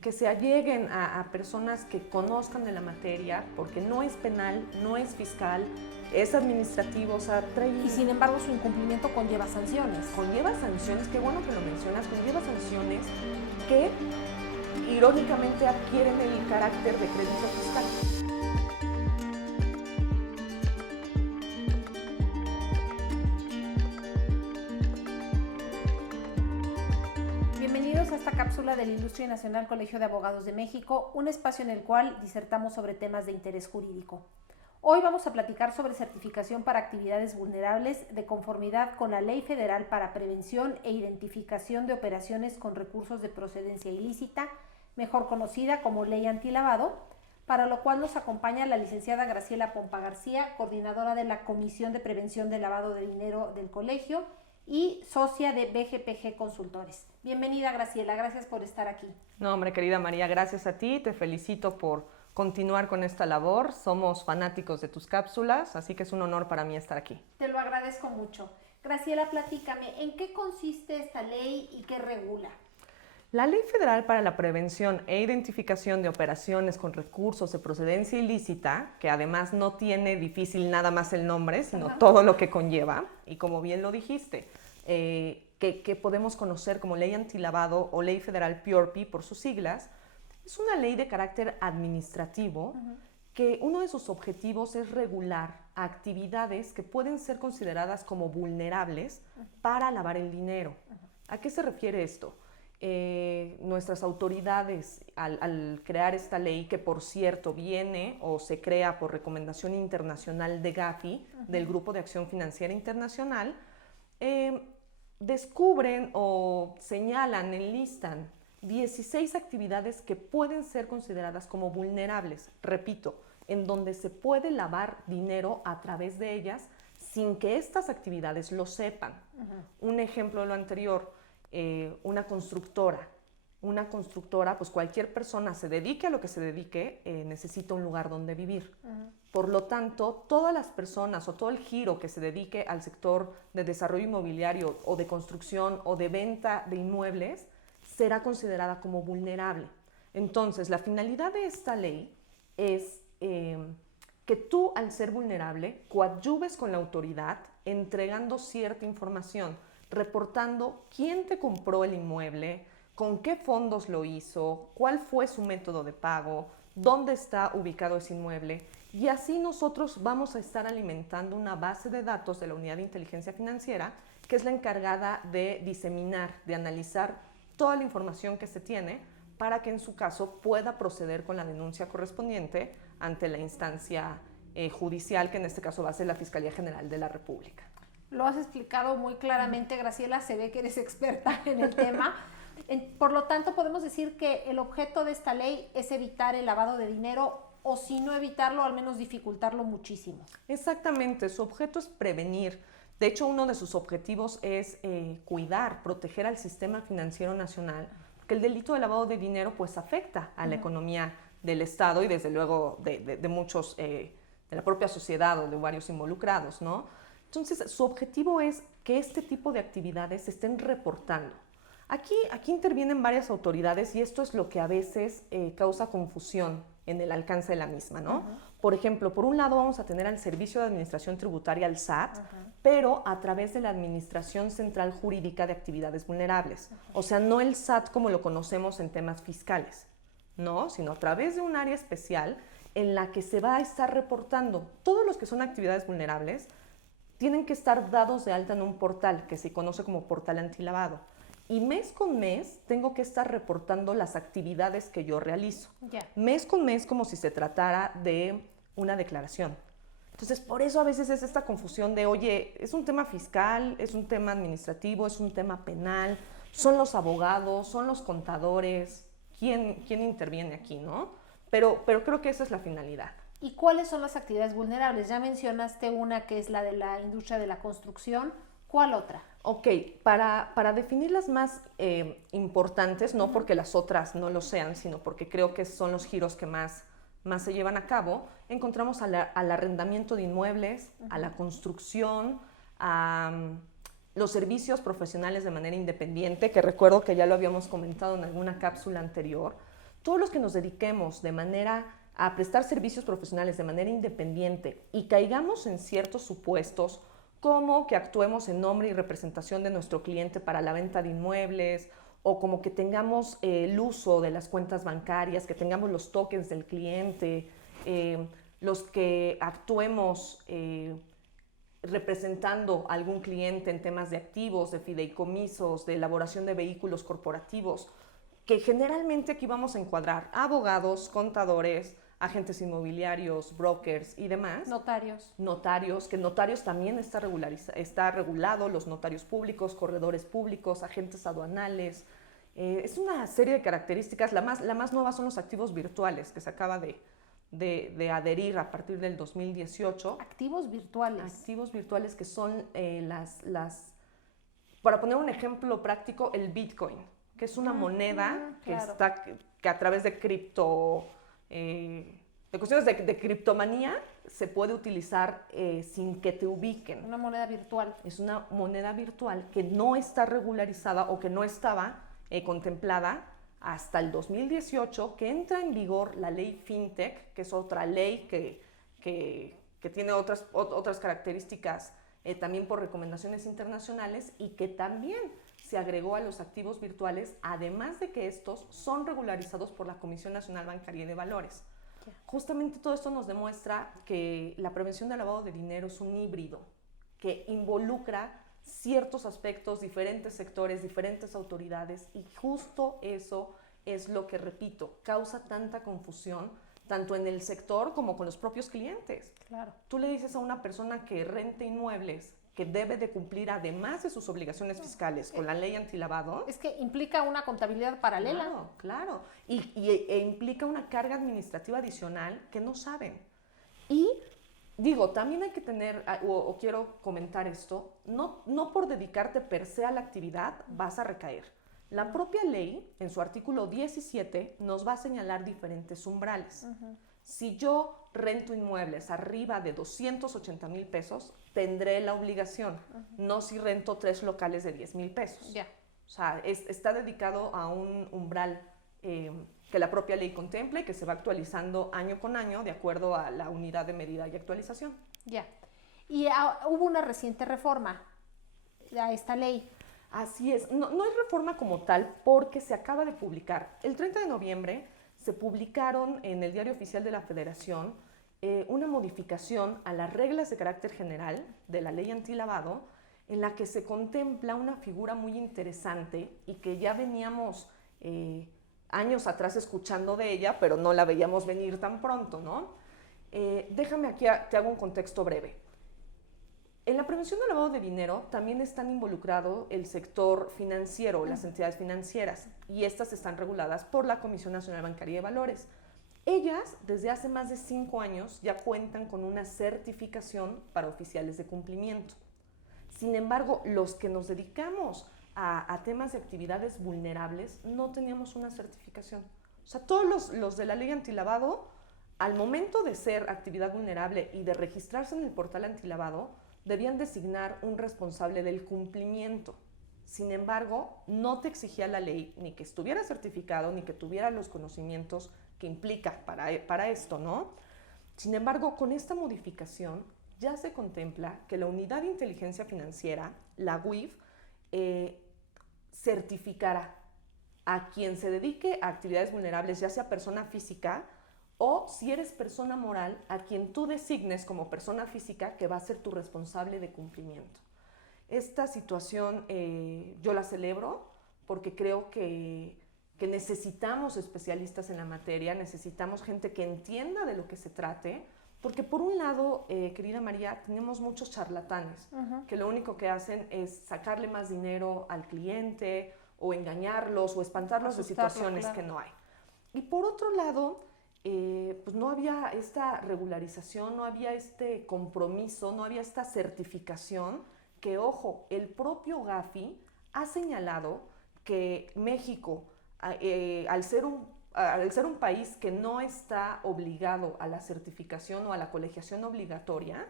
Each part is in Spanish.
que se alleguen a personas que conozcan de la materia, porque no es penal, no es fiscal, es administrativo, o sea, Y sin embargo su incumplimiento conlleva sanciones. conlleva sanciones, qué bueno que lo mencionas, conlleva sanciones que irónicamente adquieren el carácter de crédito fiscal. Bienvenidos a esta cápsula de la Industria Nacional Colegio de Abogados de México, un espacio en el cual disertamos sobre temas de interés jurídico. Hoy vamos a platicar sobre certificación para actividades vulnerables de conformidad con la Ley Federal para Prevención e Identificación de Operaciones con Recursos de Procedencia Ilícita, mejor conocida como Ley Antilavado, para lo cual nos acompaña la licenciada Graciela Pompa García, coordinadora de la Comisión de Prevención del Lavado de Dinero del Colegio y socia de BGPG Consultores. Bienvenida, Graciela, gracias por estar aquí. No, hombre, querida María, gracias a ti, te felicito por continuar con esta labor, somos fanáticos de tus cápsulas, así que es un honor para mí estar aquí. Te lo agradezco mucho. Graciela, platícame, ¿en qué consiste esta ley y qué regula? La Ley Federal para la Prevención e Identificación de Operaciones con Recursos de Procedencia Ilícita, que además no tiene difícil nada más el nombre, sino todo lo que conlleva, y como bien lo dijiste, que podemos conocer como Ley Antilavado o Ley Federal PRP por sus siglas, es una ley de carácter administrativo que uno de sus objetivos es regular actividades que pueden ser consideradas como vulnerables para lavar el dinero. ¿A qué se refiere esto? Nuestras autoridades al crear esta ley, que por cierto viene o se crea por recomendación internacional de Gafi, del Grupo de Acción Financiera Internacional, descubren o señalan, enlistan 16 actividades que pueden ser consideradas como vulnerables, repito, en donde se puede lavar dinero a través de ellas sin que estas actividades lo sepan. Un ejemplo de lo anterior, una constructora, pues cualquier persona se dedique a lo que se dedique, necesita un lugar donde vivir. Por lo tanto, todas las personas o todo el giro que se dedique al sector de desarrollo inmobiliario o de construcción o de venta de inmuebles será considerada como vulnerable. Entonces, la finalidad de esta ley es que tú, al ser vulnerable, coadyuves con la autoridad entregando cierta información, reportando quién te compró el inmueble, con qué fondos lo hizo, cuál fue su método de pago, dónde está ubicado ese inmueble, y así nosotros vamos a estar alimentando una base de datos de la Unidad de Inteligencia Financiera, que es la encargada de diseminar, de analizar toda la información que se tiene para que en su caso pueda proceder con la denuncia correspondiente ante la instancia judicial, que en este caso va a ser la Fiscalía General de la República. Lo has explicado muy claramente, Graciela, se ve que eres experta en el tema. Por lo tanto, podemos decir que el objeto de esta ley es evitar el lavado de dinero, o si no evitarlo, al menos dificultarlo muchísimo. Exactamente, su objeto es prevenir. De hecho, uno de sus objetivos es cuidar, proteger al sistema financiero nacional, porque el delito de lavado de dinero pues afecta a la economía del Estado y desde luego de muchos, de la propia sociedad o de varios involucrados, ¿no? Entonces, su objetivo es que este tipo de actividades se estén reportando. Aquí intervienen varias autoridades y esto es lo que a veces causa confusión en el alcance de la misma, ¿no? Por ejemplo, por un lado vamos a tener al Servicio de Administración Tributaria, al SAT, pero a través de la Administración Central Jurídica de Actividades Vulnerables. O sea, no el SAT como lo conocemos en temas fiscales, ¿no? Sino a través de un área especial en la que se va a estar reportando todos los que son actividades vulnerables. Tienen que estar dados de alta en un portal que se conoce como portal antilavado. Y mes con mes tengo que estar reportando las actividades que yo realizo. Mes con mes, como si se tratara de una declaración. Entonces, por eso a veces es esta confusión de, oye, es un tema fiscal, es un tema administrativo, es un tema penal, son los abogados, son los contadores, ¿quién interviene aquí, no? Pero creo que esa es la finalidad. ¿Y cuáles son las actividades vulnerables? Ya mencionaste una que es la de la industria de la construcción. ¿Cuál otra? Ok, para definir las más importantes, no porque las otras no lo sean, sino porque creo que son los giros que más se llevan a cabo, encontramos al arrendamiento de inmuebles, a la construcción, a los servicios profesionales de manera independiente, que recuerdo que ya lo habíamos comentado en alguna cápsula anterior. todos los que nos dediquemos de manera a prestar servicios profesionales de manera independiente y caigamos en ciertos supuestos como que actuemos en nombre y representación de nuestro cliente para la venta de inmuebles, o como que tengamos el uso de las cuentas bancarias, que tengamos los tokens del cliente, los que actuemos representando a algún cliente en temas de activos, de fideicomisos, de elaboración de vehículos corporativos, que generalmente aquí vamos a encuadrar abogados, contadores, agentes inmobiliarios, brokers y demás. Notarios, que notarios también está regulado, los notarios públicos, corredores públicos, agentes aduanales. Es una serie de características. La más nueva son los activos virtuales, que se acaba de adherir a partir del 2018. Activos virtuales. Activos virtuales que son para poner un ejemplo práctico, el Bitcoin, que es una moneda que a través de de cuestiones de criptomanía se puede utilizar sin que te ubiquen. Una moneda virtual. Es una moneda virtual que no está regularizada o que no estaba contemplada hasta el 2018, que entra en vigor la ley FinTech, que es otra ley que tiene otras características también por recomendaciones internacionales, y que también se agregó a los activos virtuales, además de que estos son regularizados por la Comisión Nacional Bancaria y de Valores. Justamente todo esto nos demuestra que la prevención del lavado de dinero es un híbrido que involucra ciertos aspectos, diferentes sectores, diferentes autoridades, y justo eso es lo que, repito, causa tanta confusión tanto en el sector como con los propios clientes. Claro. Tú le dices a una persona que renta inmuebles que debe de cumplir, además de sus obligaciones fiscales, con la ley antilavado. Es que implica una contabilidad paralela. Claro. E implica una carga administrativa adicional que no saben. Y digo, también hay que tener, o quiero comentar esto, no por dedicarte per se a la actividad vas a recaer. La propia ley, en su artículo 17, nos va a señalar diferentes umbrales. Si yo rento inmuebles arriba de 280 mil pesos, tendré la obligación, no si rento 3 locales de 10 mil pesos. O sea, está dedicado a un umbral que la propia ley contempla y que se va actualizando año con año de acuerdo a la unidad de medida y actualización. Y hubo una reciente reforma a esta ley. Así es, no es reforma como tal porque se acaba de publicar. El 30 de noviembre se publicaron en el Diario Oficial de la Federación una modificación a las reglas de carácter general de la ley antilavado, en la que se contempla una figura muy interesante y que ya veníamos años atrás escuchando de ella, pero no la veíamos venir tan pronto, ¿no? Déjame aquí, te hago un contexto breve. En la prevención del lavado de dinero también están involucrados el sector financiero, las entidades financieras, y estas están reguladas por la Comisión Nacional Bancaria y de Valores. Ellas, desde hace más de 5 años, ya cuentan con una certificación para oficiales de cumplimiento. Sin embargo, los que nos dedicamos a temas de actividades vulnerables no teníamos una certificación. O sea, todos los de la ley antilavado, al momento de ser actividad vulnerable y de registrarse en el portal antilavado, debían designar un responsable del cumplimiento. Sin embargo, no te exigía la ley ni que estuviera certificado ni que tuviera los conocimientos que implica para esto, ¿no? Sin embargo, con esta modificación ya se contempla que la Unidad de Inteligencia Financiera, la UIF, certificará a quien se dedique a actividades vulnerables, ya sea persona física, o si eres persona moral, a quien tú designes como persona física que va a ser tu responsable de cumplimiento. Esta situación yo la celebro porque creo que necesitamos especialistas en la materia, necesitamos gente que entienda de lo que se trate, porque por un lado, querida María, tenemos muchos charlatanes que lo único que hacen es sacarle más dinero al cliente o engañarlos o espantarlos de situaciones que no hay. Y por otro lado, pues no había esta regularización, no había este compromiso, no había esta certificación que, ojo, el propio Gafi ha señalado que México, al ser un país que no está obligado a la certificación o a la colegiación obligatoria,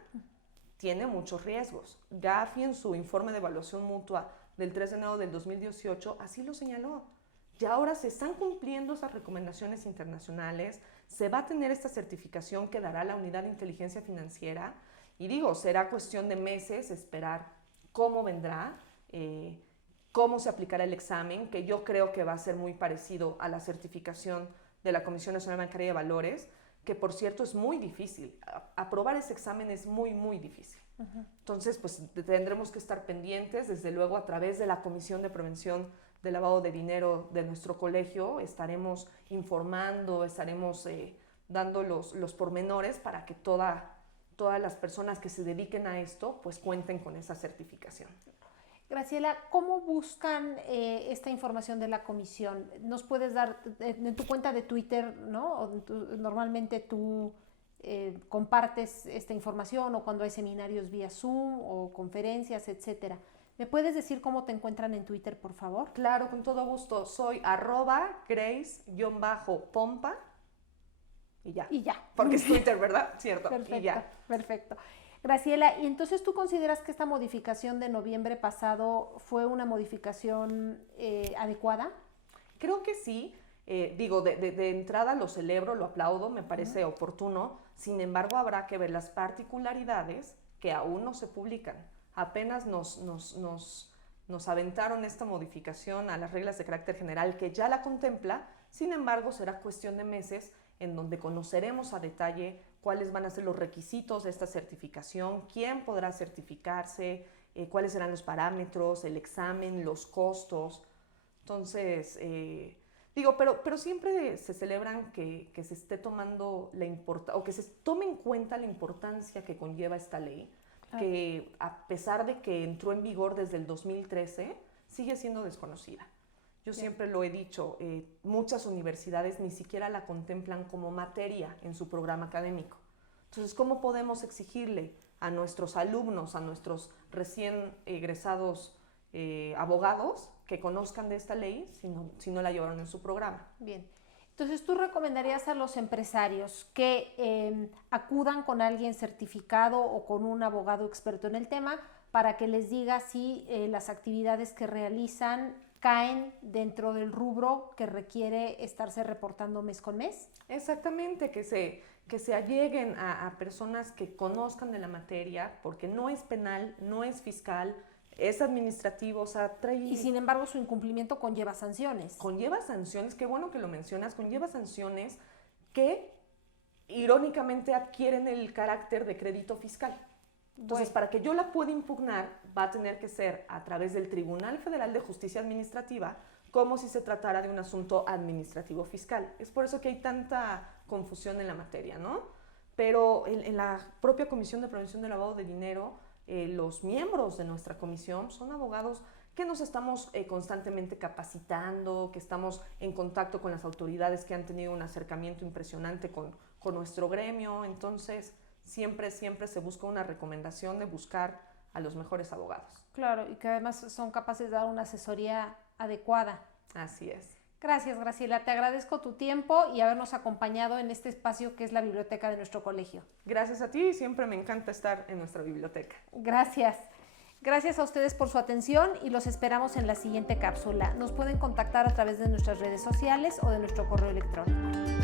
tiene muchos riesgos. Gafi, en su informe de evaluación mutua del 3 de enero del 2018, así lo señaló, Ya ahora se están cumpliendo esas recomendaciones internacionales, se va a tener esta certificación que dará la Unidad de Inteligencia Financiera y digo, será cuestión de meses esperar cómo vendrá, cómo se aplicará el examen, que yo creo que va a ser muy parecido a la certificación de la Comisión Nacional Bancaria de Valores, que por cierto es muy difícil. Aprobar ese examen es muy, muy difícil. Entonces, pues tendremos que estar pendientes, desde luego a través de la Comisión de Prevención del Lavado de Dinero de nuestro colegio, estaremos informando, estaremos dando los pormenores para que todas las personas que se dediquen a esto, pues cuenten con esa certificación. Graciela, ¿cómo buscan esta información de la comisión? ¿Nos puedes dar en tu cuenta de Twitter, ¿no? Normalmente tú compartes esta información o cuando hay seminarios vía Zoom o conferencias, etcétera. ¿Me puedes decir cómo te encuentran en Twitter, por favor? Claro, con todo gusto. Soy @Grace_Pompa y ya. Y ya. Porque es Twitter, ¿verdad? Cierto. Perfecto, y ya. Perfecto. Graciela, ¿y entonces tú consideras que esta modificación de noviembre pasado fue una modificación adecuada? Creo que sí. Digo, de entrada lo celebro, lo aplaudo, me parece oportuno. Sin embargo, habrá que ver las particularidades que aún no se publican. Apenas nos aventaron esta modificación a las reglas de carácter general que ya la contempla. Sin embargo, será cuestión de meses en donde conoceremos a detalle cuáles van a ser los requisitos de esta certificación, quién podrá certificarse, cuáles serán los parámetros, el examen, los costos. Entonces, digo, pero siempre se celebran que se esté tomando o que se tome en cuenta la importancia que conlleva esta ley, que a pesar de que entró en vigor desde el 2013, sigue siendo desconocida. Yo siempre lo he dicho, muchas universidades ni siquiera la contemplan como materia en su programa académico. Entonces, ¿cómo podemos exigirle a nuestros alumnos, a nuestros recién egresados abogados que conozcan de esta ley si no la llevaron en su programa? Bien. Entonces, ¿tú recomendarías a los empresarios que acudan con alguien certificado o con un abogado experto en el tema para que les diga si las actividades que realizan caen dentro del rubro que requiere estarse reportando mes con mes? Exactamente, que se alleguen a personas que conozcan de la materia, porque no es penal, no es fiscal, es administrativo, o sea, Y sin embargo su incumplimiento conlleva sanciones. Conlleva sanciones, qué bueno que lo mencionas, conlleva sanciones que irónicamente adquieren el carácter de crédito fiscal. Entonces, para que yo la pueda impugnar, va a tener que ser a través del Tribunal Federal de Justicia Administrativa, como si se tratara de un asunto administrativo fiscal. Es por eso que hay tanta confusión en la materia, ¿no? Pero en la propia Comisión de Prevención del Lavado de Dinero, los miembros de nuestra comisión son abogados que nos estamos constantemente capacitando, que estamos en contacto con las autoridades que han tenido un acercamiento impresionante con nuestro gremio. Entonces, siempre se busca una recomendación de buscar a los mejores abogados. Claro, y que además son capaces de dar una asesoría adecuada. Así es. Gracias, Graciela. Te agradezco tu tiempo y habernos acompañado en este espacio que es la biblioteca de nuestro colegio. Gracias a ti, siempre me encanta estar en nuestra biblioteca. Gracias. Gracias a ustedes por su atención y los esperamos en la siguiente cápsula. Nos pueden contactar a través de nuestras redes sociales o de nuestro correo electrónico.